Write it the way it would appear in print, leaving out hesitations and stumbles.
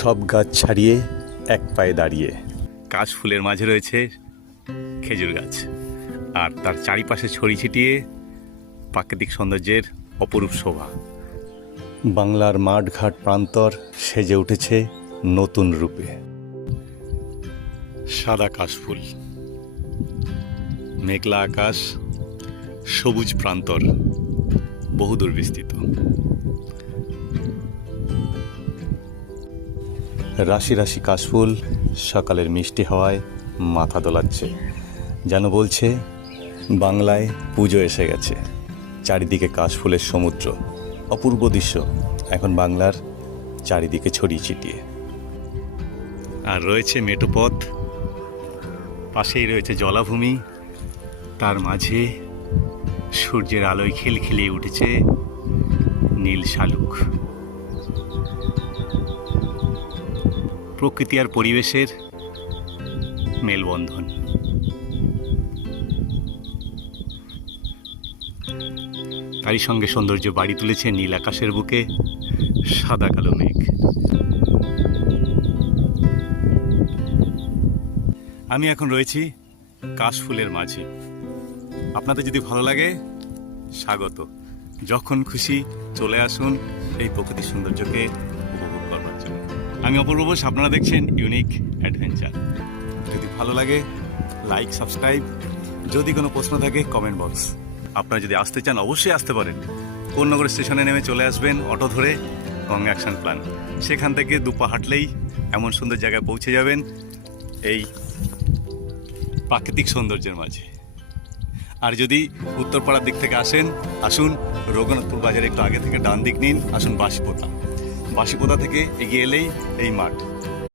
সব গাছ ছাড়িয়ে এক পায়ে দাঁড়িয়ে। কাশফুলের মাঝে রয়েছে খেজুর গাছ, আর তার চারিপাশে ছড়িয়ে ছিটিয়ে প্রাকৃতিক সৌন্দর্যের অপরূপ শোভা। বাংলার মাঠঘাট প্রান্তর সেজে উঠেছে নতুন রূপে। সাদা কাশফুল, মেঘলা আকাশ, সবুজ প্রান্তর, বহুদূর বিস্তৃত। রাশি রাশি কাশফুল সকালের মিষ্টি হাওয়ায় মাথা দোলাচ্ছে, যেন বলছে বাংলায় পুজো এসে গেছে। চারিদিকে কাশফুলের সমুদ্র, অপূর্ব দৃশ্য এখন বাংলার চারিদিকে ছড়িয়ে ছিটিয়ে। আর রয়েছে মেঠোপথ, পাশেই রয়েছে জলাভূমি, তার মাঝে সূর্যের আলোয় খিলখিলিয়ে উঠেছে নীল শালুক। প্রকৃতি আর পরিবেশের মেলবন্ধন। তারই সঙ্গে সৌন্দর্য বাড়ি তুলেছে নীল আকাশের বুকে সাদা কালো মেঘ। আমি এখন রয়েছি কাশফুলের মাঝে। আপনাদের যদি ভালো লাগে, স্বাগত। যখন খুশি চলে আসুন এই প্রকৃতির সৌন্দর্যকে উপভোগ করবার জন্য। আমি অপূর্ব বোস, আপনারা দেখছেন ইউনিক অ্যাডভেঞ্চার। যদি ভালো লাগে লাইক, সাবস্ক্রাইব। যদি কোনো প্রশ্ন থাকে কমেন্ট বক্স। আপনারা যদি আসতে চান অবশ্যই আসতে পারেন। কোন্নগর স্টেশনে নেমে চলে আসবেন অটো ধরে গঙ্গা অ্যাকশন প্ল্যান। সেখান থেকে দুপা হাঁটলেই এমন সুন্দর জায়গায় পৌঁছে যাবেন এই প্রাকৃতিক সৌন্দর্যের মাঝে। আর যদি উত্তরপাড়ার দিক থেকে আসুন রঘুনাথপুর বাজারে একটু আগে থেকে ডান দিক নিন, আসুন বাঁশিপোতা। বাঁশিপোতা থেকে এগিয়ে এলেই এই মাঠ।